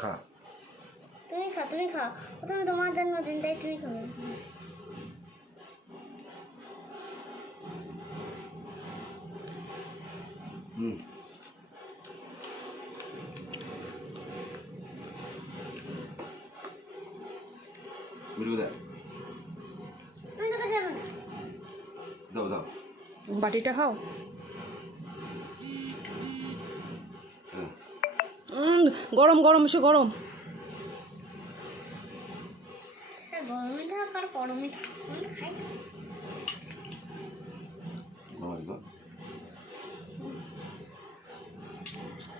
খা। তুমি খাও, তুমি খাও। প্রথমে তোমার জন্মদিন, তাই তুমি খাও। মিঠু দে। আমি তো খাবো না। দাও দাও। বাটিটা খাও। গরম গরম, এসে গরম। গরমে থাক আর গরমে থাক, আমি তো খাই না।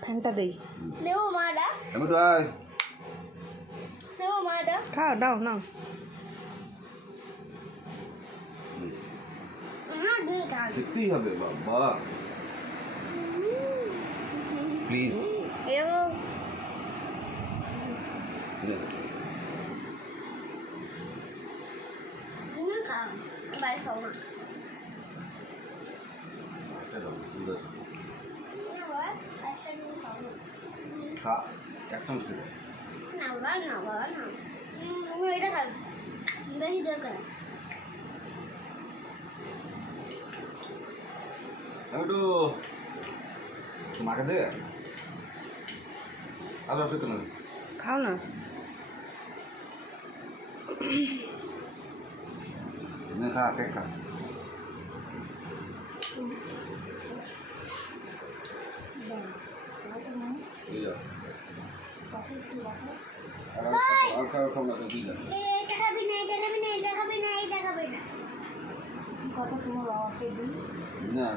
ফ্যানটা দেই। নেবো মাটা, মিঠু আয়। নেবো মাটা। খাও, দাও না। আমার দুই খান। খেতেই হবে বাবা, প্লিজ। এও তুমি খাও, বাইরে খাও না। খা, এক চামচ খেতে। না বাবা, না বাবা, না। তুমি এটা খাও, বেশি দরকার। মিঠু মাকে দে, আরো খেতে না। খাও না। খা, কেক খা। এটা খাবি না, এটা খাবি না, এটা খাবি না, এটা খাবি না। কথা তোমার বাবাকে দিই না